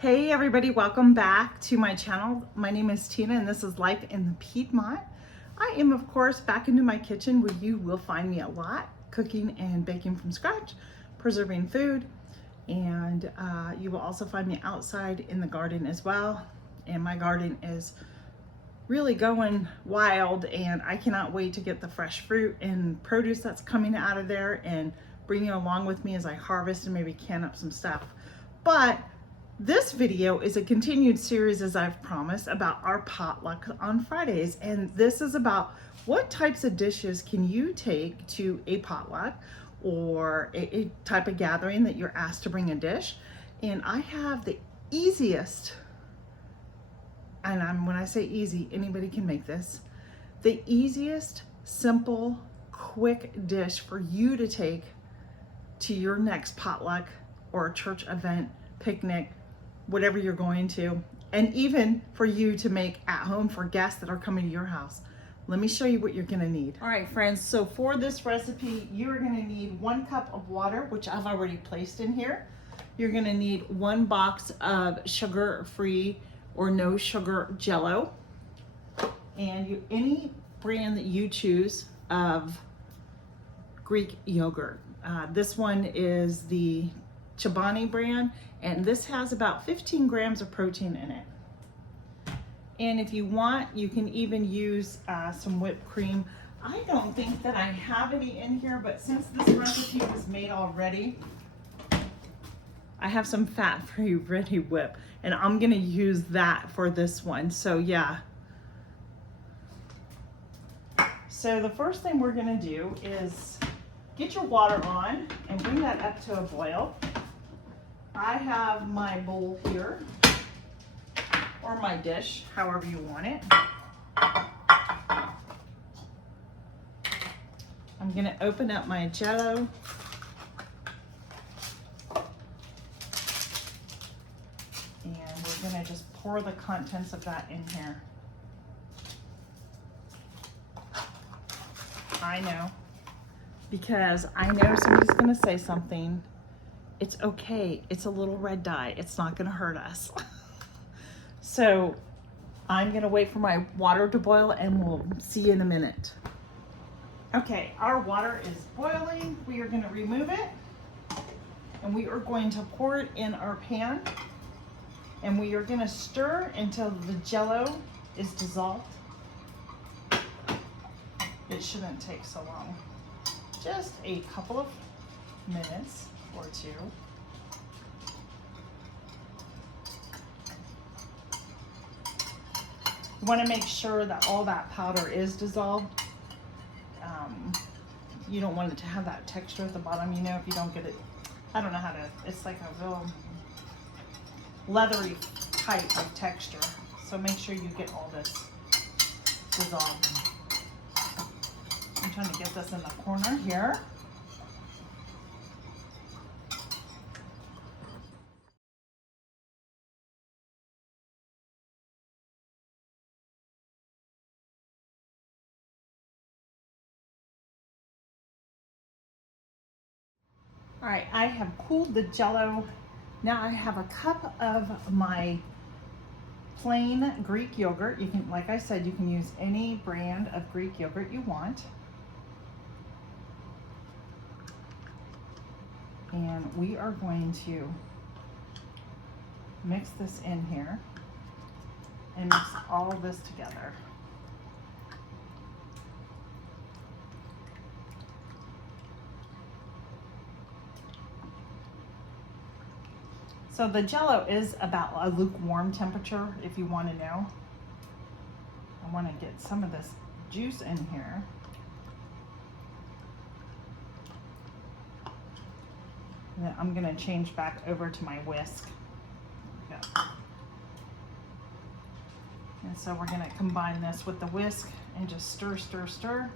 Hey everybody, welcome back to my channel. My name is Tina and this is Life in the Piedmont. I am of course back into my kitchen where you will find me a lot, cooking and baking from scratch, preserving food, and you will also find me outside in the garden as well. And my garden is really going wild and I cannot wait to get the fresh fruit and produce that's coming out of there and bring it along with me as I harvest and maybe can up some stuff. But this video is a continued series, as I've promised, about our potluck on Fridays. And this is about what types of dishes can you take to a potluck or a type of gathering that you're asked to bring a dish. And I have the easiest, and when I say easy, anybody can make this, the easiest, simple, quick dish for you to take to your next potluck or a church event, picnic, whatever you're going to, and even for you to make at home for guests that are coming to your house. Let me show you what you're gonna need. All right, friends, so for this recipe, you're gonna need 1 cup of water, which I've already placed in here. You're gonna need 1 box of sugar-free or no sugar jello, and any brand that you choose of Greek yogurt. This one is the Chobani brand, and this has about 15 grams of protein in it. And if you want, you can even use some whipped cream. I don't think that I have any in here, but since this recipe was made already, I have some fat-free ready whip, and I'm gonna use that for this one. So yeah. So the first thing we're gonna do is get your water on and bring that up to a boil. I have my bowl here, or my dish, however you want it. I'm gonna open up my jello. And we're gonna just pour the contents of that in here. I know, because I know somebody's gonna say something. It's okay, it's a little red dye. It's not gonna hurt us. So I'm gonna wait for my water to boil and we'll see you in a minute. Okay, our water is boiling. We are gonna remove it and we are going to pour it in our pan, and we are gonna stir until the jello is dissolved. It shouldn't take so long. Just a couple of minutes or two. You want to make sure that all that powder is dissolved. You don't want it to have that texture at the bottom, you know, if you don't get it, I don't know how to, it's like a real leathery type of texture. So make sure you get all this dissolved. I'm trying to get this in the corner here. All right, I have cooled the jello. Now I have a cup of my plain Greek yogurt. You can, like I said, you can use any brand of Greek yogurt you want. And we are going to mix this in here and mix all of this together. So the jello is about a lukewarm temperature, if you want to know. I want to get some of this juice in here. And then I'm going to change back over to my whisk. And so we're going to combine this with the whisk and just stir, stir, stir.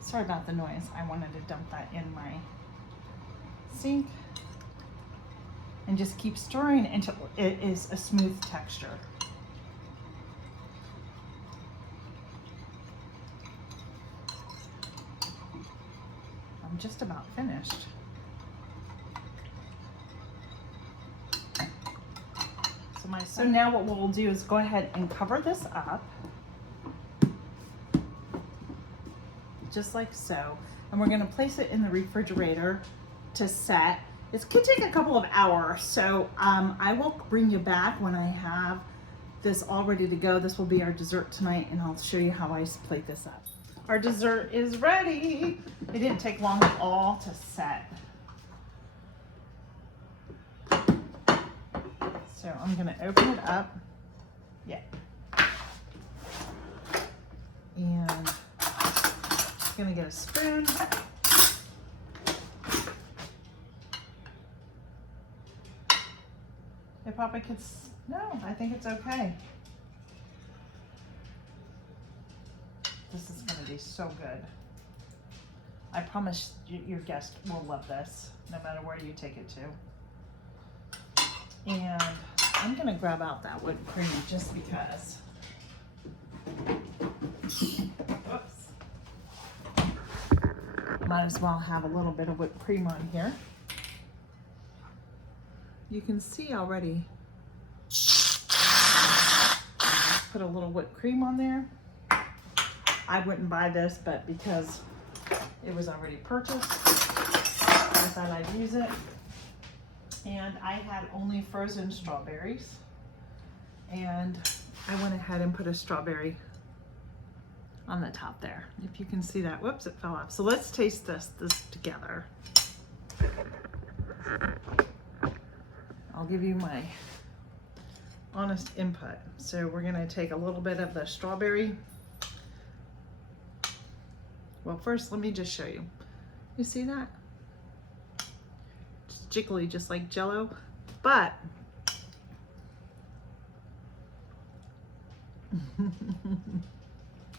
Sorry about the noise. I wanted to dump that in my sink. And just keep stirring until it is a smooth texture. I'm just about finished. So now what we'll do is go ahead and cover this up. Just like so. And we're gonna place it in the refrigerator to set. It could take a couple of hours. So I will bring you back when I have this all ready to go. This will be our dessert tonight, and I'll show you how I plate this up. Our dessert is ready. It didn't take long at all to set. So I'm gonna open it up. Yeah. And gonna get a spoon. Hey, Papa, no, I think it's okay. This is gonna be so good. I promise your guest will love this, no matter where you take it to. And I'm gonna grab out that whipped cream just because. Oops. Might as well have a little bit of whipped cream on here. You can see already, put a little whipped cream on there. I wouldn't buy this, but because it was already purchased, I thought I'd use it. And I had only frozen strawberries, and I went ahead and put a strawberry on the top there. If you can see that. Whoops, it fell off. So let's taste this together. I'll give you my honest input. So we're gonna take a little bit of the strawberry. Well, first let me just show you. You see that? It's jiggly, just like jello, but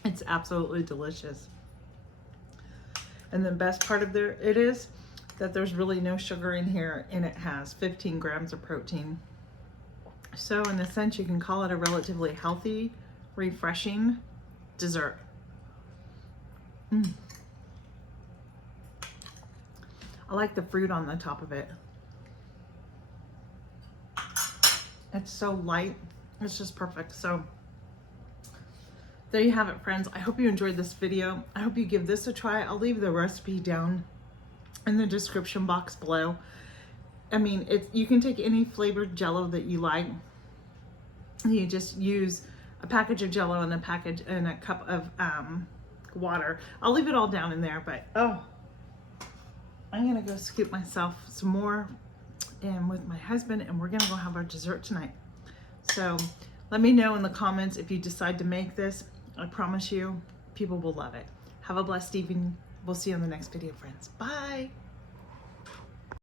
it's absolutely delicious. And the best part of it is that there's really no sugar in here, and it has 15 grams of protein. So in a sense, you can call it a relatively healthy, refreshing dessert. I like the fruit on the top of it. It's so light. It's just perfect. So there you have it, friends. I hope you enjoyed this video. I hope you give this a try. I'll leave the recipe down in the description box below. I mean, you can take any flavored jello that you like. You just use a package of jello and a cup of water. I'll leave it all down in there, but oh, I'm gonna go scoop myself some more and with my husband, and we're gonna go have our dessert tonight. So let me know in the comments if you decide to make this. I promise you, people will love it. Have a blessed evening. We'll see you on the next video, friends. Bye.